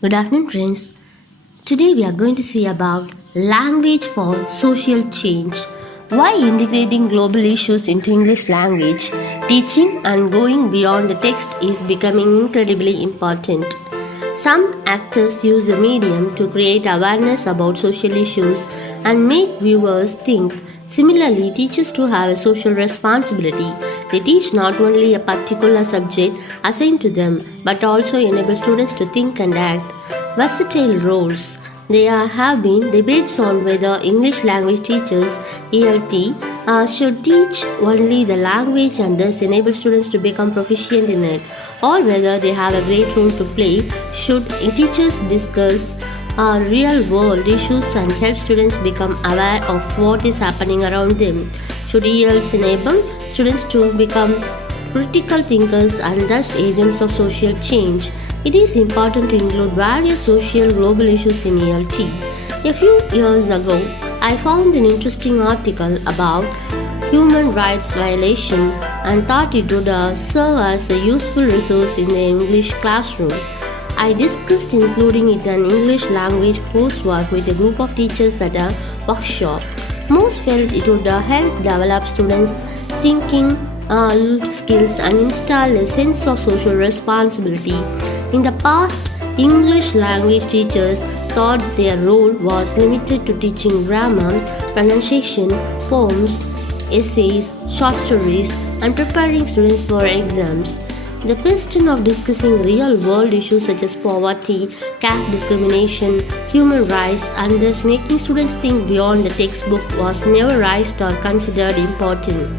Good afternoon, friends. Today we are going to see about language for social change. Why integrating global issues into English language, teaching and going beyond the text is becoming incredibly important. Some actors use the medium to create awareness about social issues and make viewers think. Similarly, teachers too have a social responsibility. They teach not only a particular subject assigned to them, but also enable students to think and act. Versatile roles. Have been debates on whether English language teachers (ELT) should teach only the language and thus enable students to become proficient in it, or whether they have a great role to play. Should teachers discuss real world issues and help students become aware of what is happening around them? Should ELs enable students to become critical thinkers and thus agents of social change? It is important to include various social global issues in ELT. A few years ago, I found an interesting article about human rights violation and thought it would serve as a useful resource in the English classroom. I discussed including it in English language coursework with a group of teachers at a workshop. Most felt it would help develop students' thinking skills and install a sense of social responsibility. In the past, English language teachers thought their role was limited to teaching grammar, pronunciation, poems, essays, short stories, and preparing students for exams. The question of discussing real world issues such as poverty, caste discrimination, human rights, and thus making students think beyond the textbook was never raised or considered important.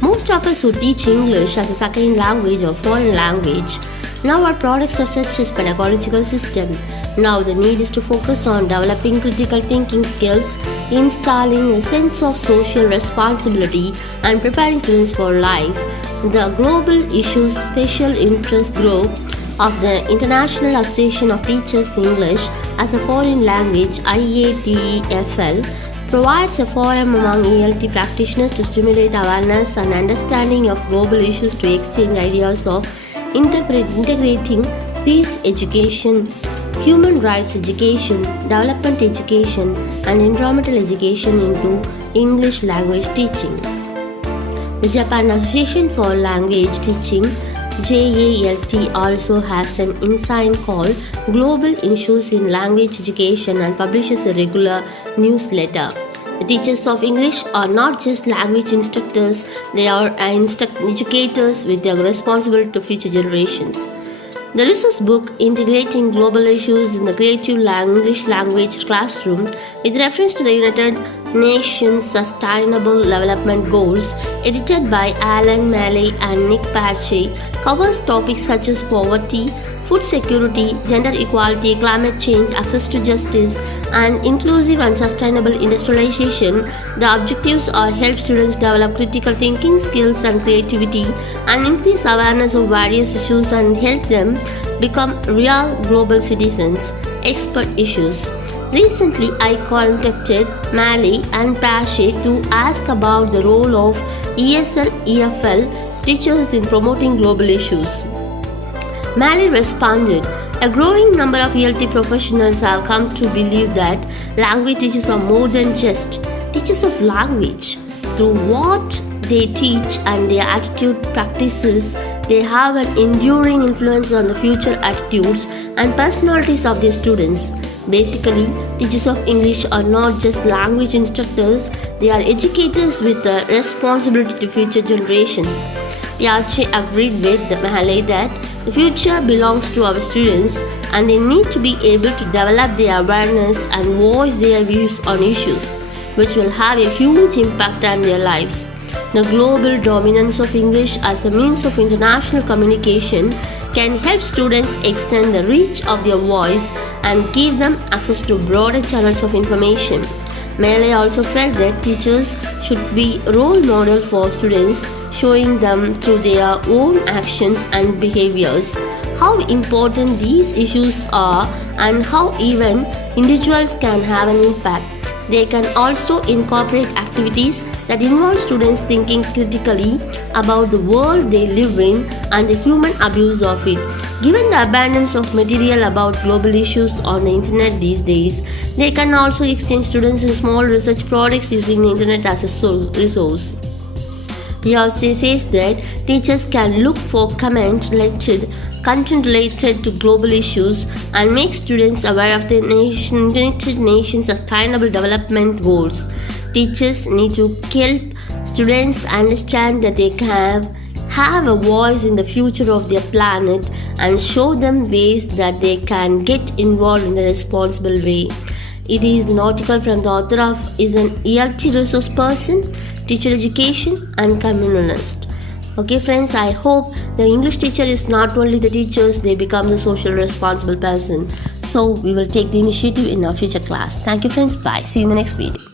Most of us who teach English as a second language or foreign language now are products of such a pedagogical system. Now the need is to focus on developing critical thinking skills, installing a sense of social responsibility, and preparing students for life. The Global Issues Special Interest Group of the International Association of Teachers English as a Foreign Language (IATEFL) provides a forum among ELT practitioners to stimulate awareness and understanding of global issues to exchange ideas of integrating space education, human rights education, development education, and environmental education into English language teaching. The Japan Association for Language Teaching JALT also has an ensign called Global Issues in Language Education and publishes a regular newsletter. The teachers of English are not just language instructors, they are educators with their responsibility to future generations. The resource book Integrating Global Issues in the Creative English Language Classroom, with reference to the United Nations Sustainable Development Goals, edited by Alan Malley and Nick Pache, covers topics such as poverty, food security, gender equality, climate change, access to justice, and inclusive and sustainable industrialization. The objectives are help students develop critical thinking skills and creativity and increase awareness of various issues and help them become real global citizens. Expert issues. Recently, I contacted Malley and Pache to ask about the role of ESL EFL teachers in promoting global issues. Malley responded, a growing number of ELT professionals have come to believe that language teachers are more than just teachers of language. Through what they teach and their attitude practices, they have an enduring influence on the future attitudes and personalities of their students. Basically, teachers of English are not just language instructors, they are educators with a responsibility to future generations. Piaget agreed with Malley that the future belongs to our students and they need to be able to develop their awareness and voice their views on issues which will have a huge impact on their lives. The global dominance of English as a means of international communication can help students extend the reach of their voice and give them access to broader channels of information. Malley also felt that teachers should be role models for students, showing them through their own actions and behaviors how important these issues are and how even individuals can have an impact. They can also incorporate activities that involve students thinking critically about the world they live in and the human abuse of it. Given the abundance of material about global issues on the internet these days, they can also exchange students in small research projects using the internet as a resource. He also says that teachers can look for content related to global issues and make students aware of the United Nations Sustainable Development Goals. Teachers need to help students understand that they can have a voice in the future of their planet and show them ways that they can get involved in a responsible way. It is an article from the author of is an ELT resource person, teacher education and communalist. Okay friends, I hope the English teacher is not only the teachers, they become the social responsible person. So we will take the initiative in our future class. Thank you friends, bye. See you in the next video.